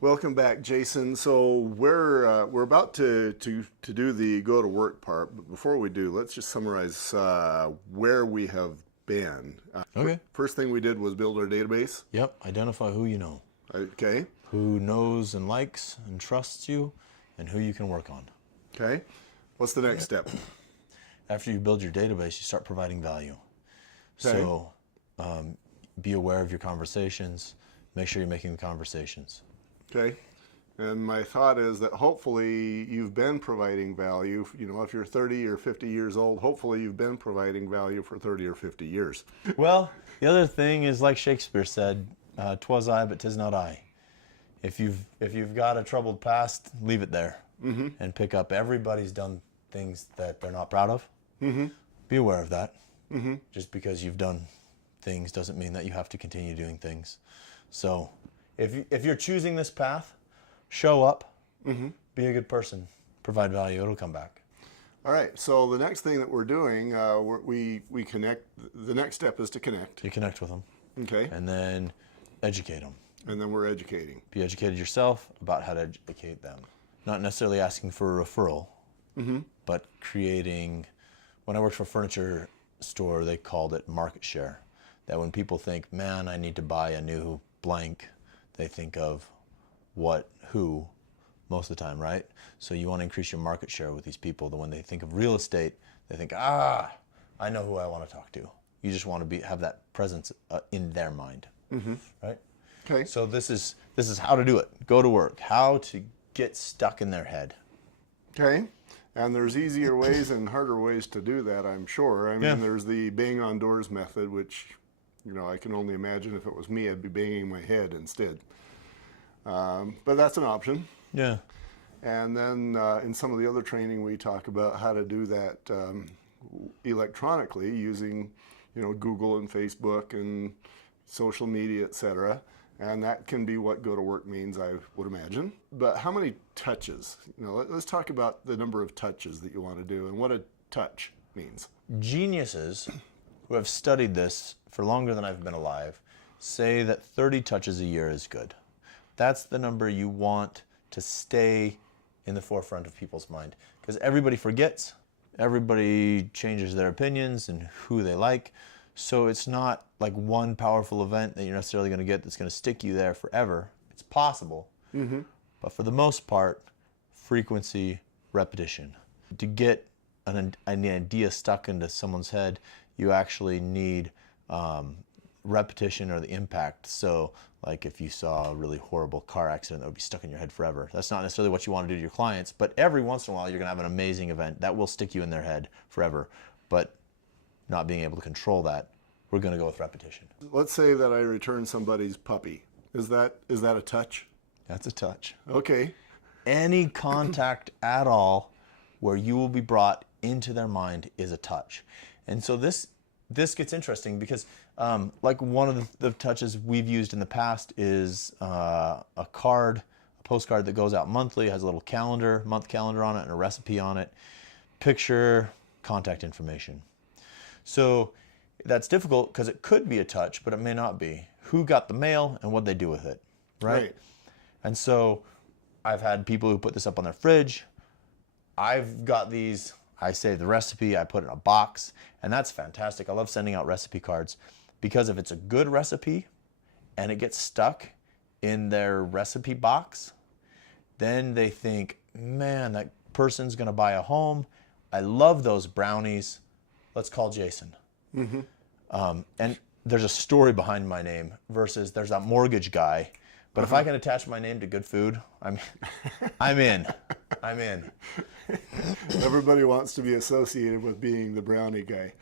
Welcome back, Jason. So we're about to do the go to work part, but before we do, let's just summarize where we have been. Okay. First thing we did was build our database. Yep. Identify who you know, Okay. who knows and likes and trusts you, and who you can work on. Okay. What's the next step? After you build your database, you start providing value. Okay. So be aware of your conversations. Make sure you're making the conversations. Okay. And my thought is that hopefully you've been providing value. You know, if you're 30 or 50 years old, hopefully you've been providing value for 30 or 50 years. Well, the other thing is, like Shakespeare said, "'Twas I, but 'tis not I." If you've got a troubled past, leave it there, and pick up. Everybody's done things that they're not proud of. Be aware of that. Just because you've done things doesn't mean that you have to continue doing things. So, if you're choosing this path, show up, be a good person, provide value. It'll come back. All right. So the next thing that we're doing, we connect. The next step is to connect. You connect with them, Okay. and then educate them. And then we're educating. Be educated yourself about how to educate them. Not necessarily asking for a referral, but creating. When I worked for a furniture store, they called it market share. That when people think, man, I need to buy a new blank, they think of who, most of the time, right? So you want to increase your market share with these people. That when they think of real estate, they think, I know who I want to talk to. You just want to have that presence in their mind, right? Okay. So this is how to do it. Go to work. How to get stuck in their head. Okay. And there's easier ways and harder ways to do that, I'm sure. I mean, there's the bang on doors method, which, I can only imagine if it was me, I'd be banging my head instead. But that's an option. Yeah. And then in some of the other training, we talk about how to do that electronically using, Google and Facebook and social media, etc. And that can be what go to work means, I would imagine. But how many touches? Let's talk about the number of touches that you want to do and what a touch means. Geniuses who have studied this for longer than I've been alive say that 30 touches a year is good. That's the number you want to stay in the forefront of people's mind. Because everybody forgets, everybody changes their opinions and who they like. So it's not like one powerful event that you're necessarily going to get that's going to stick you there forever. It's possible. But for the most part, frequency, repetition. To get an idea stuck into someone's head, you actually need repetition or the impact. So like if you saw a really horrible car accident that would be stuck in your head forever, that's not necessarily what you want to do to your clients, but every once in a while you're going to have an amazing event that will stick you in their head forever. But not being able to control that, we're going to go with repetition. Let's say that I return somebody's puppy. Is that a touch? That's a touch. Okay. Any contact at all where you will be brought into their mind is a touch. And so this gets interesting because like one of the touches we've used in the past is a postcard that goes out monthly, has a little month calendar on it and a recipe on it, picture, contact information. So that's difficult because it could be a touch, but it may not be. Who got the mail and what they do with it, right? And so I've had people who put this up on their fridge. I've got these, I save the recipe, I put it in a box, and that's fantastic. I love sending out recipe cards because if it's a good recipe and it gets stuck in their recipe box, then they think, man, that person's gonna buy a home. I love those brownies. Let's call Jason. And there's a story behind my name versus there's that mortgage guy. But if I can attach my name to good food, I'm in. I'm in. Everybody wants to be associated with being the brownie guy.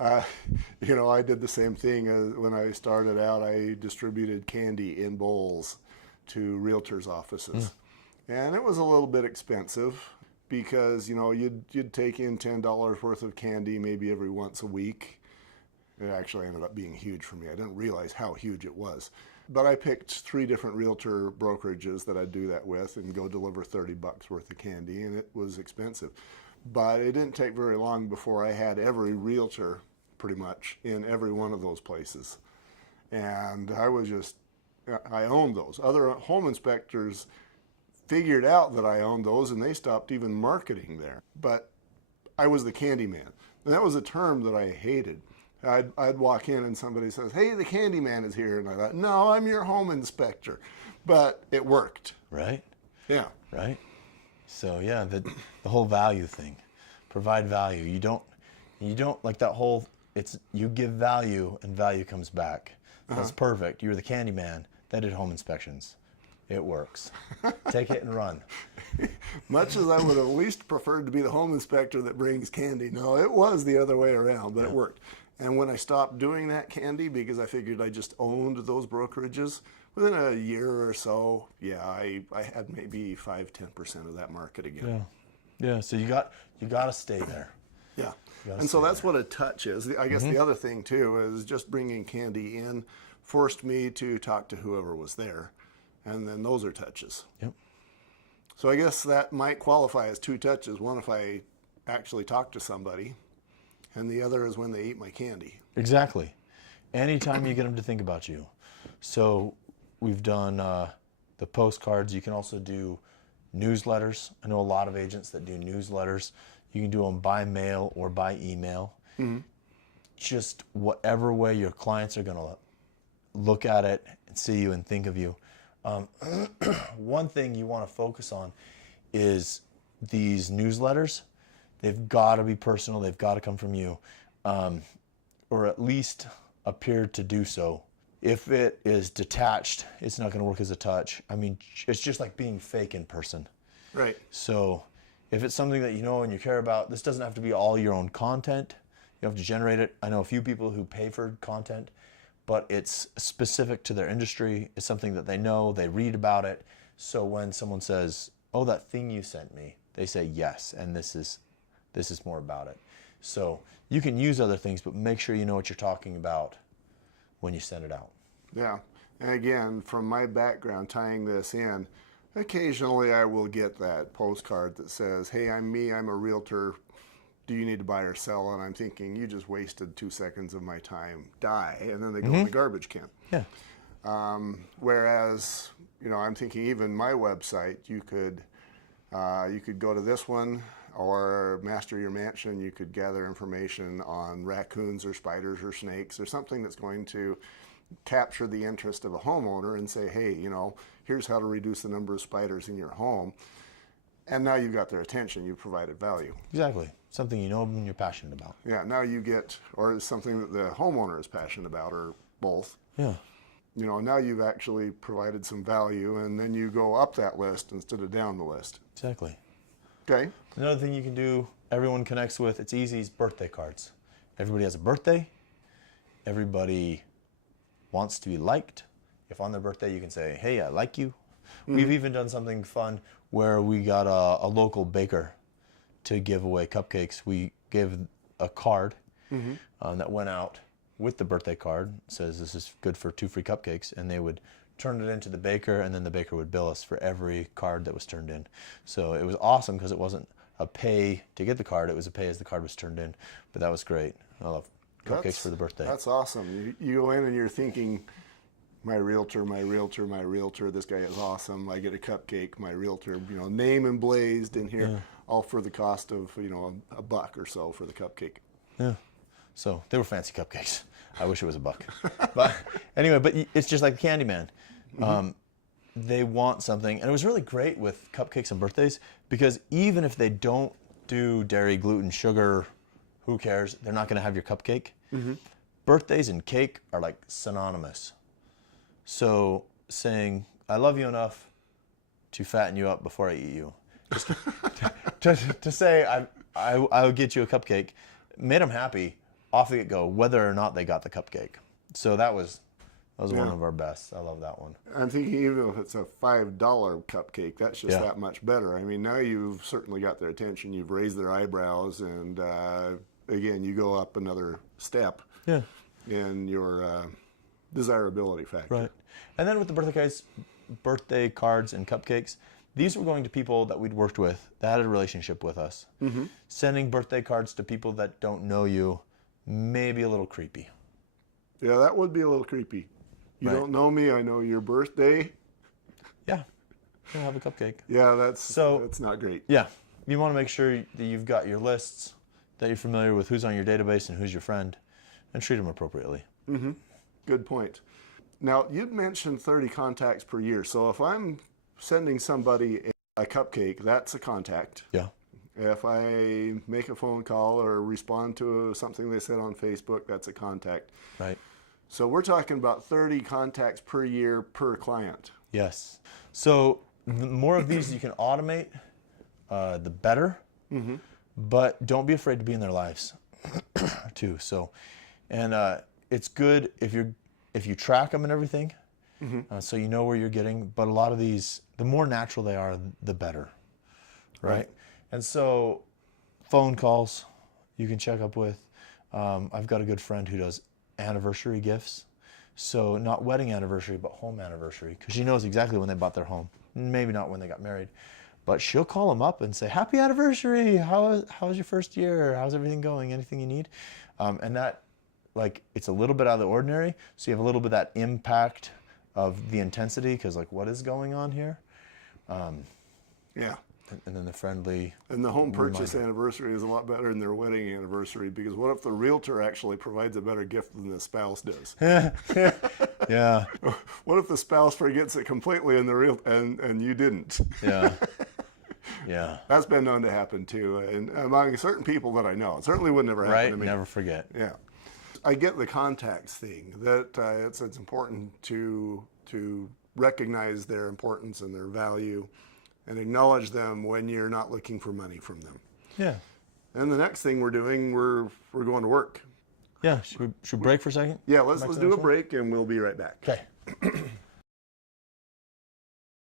I did the same thing when I started out. I distributed candy in bowls to realtors' offices. And it was a little bit expensive because, you'd take in $10 worth of candy maybe every once a week. It actually ended up being huge for me. I didn't realize how huge it was. But I picked 3 different realtor brokerages that I'd do that with and go deliver $30 worth of candy, and it was expensive. But it didn't take very long before I had every realtor pretty much in every one of those places. And I was just I owned those. Other home inspectors figured out that I owned those, and they stopped even marketing there. But I was the candy man. And that was a term that I hated. I'd walk in and somebody says, "Hey, the candy man is here." And I thought, "No, I'm your home inspector." But it worked. Right? Yeah. Right? So yeah, the whole value thing. Provide value. You don't like that whole, it's you give value and value comes back. That's perfect. You're the candy man that did home inspections. It works. Take it and run. Much as I would have least preferred to be the home inspector that brings candy, no, it was the other way around, but it worked. And when I stopped doing that candy, because I figured I just owned those brokerages, within a year or so, yeah, I had maybe 5-10% of that market again. Yeah. So you got to stay there. Yeah. And so that's what a touch is. I guess the other thing too is just bringing candy in forced me to talk to whoever was there. And then those are touches. Yep. So I guess that might qualify as 2 touches. One if I actually talk to somebody, and the other is when they eat my candy. Exactly. Anytime you get them to think about you. So we've done the postcards. You can also do newsletters. I know a lot of agents that do newsletters. You can do them by mail or by email. Just whatever way your clients are going to look at it and see you and think of you. One thing you want to focus on is these newsletters. They've got to be personal. They've got to come from you, or at least appear to do so. If it is detached, it's not going to work as a touch. I mean, it's just like being fake in person. Right. So if it's something that you know and you care about, this doesn't have to be all your own content. You have to generate it. I know a few people who pay for content, but it's specific to their industry. It's something that they know, they read about it. So when someone says, "Oh, that thing you sent me," they say, "Yes, and this is more about it." So you can use other things, but make sure you know what you're talking about when you send it out. Yeah. And again, from my background, tying this in, occasionally I will get that postcard that says, "Hey, I'm a realtor. Do you need to buy or sell?" And I'm thinking, you just wasted 2 seconds of my time. Die. And then they go in the garbage can. Yeah. Whereas, I'm thinking even my website, you could go to this one, or Master Your Mansion. You could gather information on raccoons or spiders or snakes or something that's going to capture the interest of a homeowner and say, "Hey, here's how to reduce the number of spiders in your home." And now you've got their attention. You've provided value. Exactly. Something you know and you're passionate about. Yeah, now you get, or it's something that the homeowner is passionate about, or both. Yeah. Now you've actually provided some value, and then you go up that list instead of down the list. Exactly. Okay. Another thing you can do, everyone connects with, it's easy, is birthday cards. Everybody has a birthday. Everybody wants to be liked. If on their birthday you can say, "Hey, I like you." We've even done something fun where we got a local baker to give away cupcakes. We gave a card that went out with the birthday card. It says this is good for 2 free cupcakes, and they would turn it into the baker, and then the baker would bill us for every card that was turned in. So it was awesome because it wasn't a pay to get the card, it was a pay as the card was turned in. But that was great. I love cupcakes for the birthday. That's awesome. You go in and you're thinking, my realtor, this guy is awesome. I get a cupcake, my realtor, name emblazed in here, all for the cost of, $1 or so for the cupcake. Yeah. So they were fancy cupcakes. I wish it was $1. But anyway, but it's just like the Candyman. They want something. And it was really great with cupcakes and birthdays because even if they don't do dairy, gluten, sugar, who cares? They're not going to have your cupcake. Birthdays and cake are like synonymous. So saying, "I love you enough to fatten you up before I eat you." Just to say, I'll get you a cupcake, made them happy, off they go, whether or not they got the cupcake. So that was one of our best. I love that one. I'm thinking even if it's a $5 cupcake, that's just that much better. I mean, now you've certainly got their attention. You've raised their eyebrows, and again, you go up another step in your desirability factor. Right. And then with the birthday cards and cupcakes, these were going to people that we'd worked with, that had a relationship with us. Sending birthday cards to people that don't know you may be a little creepy. Yeah, that would be a little creepy. You Right. don't know me. I know your birthday. Yeah, you'll have a cupcake. Yeah, that's So- that's not great. Yeah, you want to make sure that you've got your lists, that you're familiar with who's on your database and who's your friend, and treat them appropriately. Good point. Now, you'd mentioned 30 contacts per year. So if I'm sending somebody a cupcake, that's a contact. Yeah. If I make a phone call or respond to something they said on Facebook, that's a contact. Right. So we're talking about 30 contacts per year per client. Yes. So the more of these you can automate, the better. But don't be afraid to be in their lives, too. So, and it's good if you track them and everything, so you know where you're getting. But a lot of these, the more natural they are, the better, right? And so, phone calls you can check up with. I've got a good friend who does anniversary gifts. So not wedding anniversary, but home anniversary, because she knows exactly when they bought their home. Maybe not when they got married, but she'll call them up and say, "Happy anniversary! How's your first year? How's everything going? Anything you need?" And that, like, it's a little bit out of the ordinary, so you have a little bit of that impact of the intensity, because like, what is going on here? Yeah. And then the friendly. And the home purchase anniversary is a lot better than their wedding anniversary, because what if the realtor actually provides a better gift than the spouse does? Yeah. What if the spouse forgets it completely and and you didn't? Yeah. Yeah. That's been known to happen too, and among certain people that I know. It certainly would never happen Right. to me. Never forget. Yeah, I get the contacts thing. That it's important to recognize their importance and their value, and acknowledge them when you're not looking for money from them. Yeah. And the next thing we're doing, we're going to work. Yeah. Should we break for a second? Yeah, let's Back to the do a next one? break, and we'll be right back. Okay.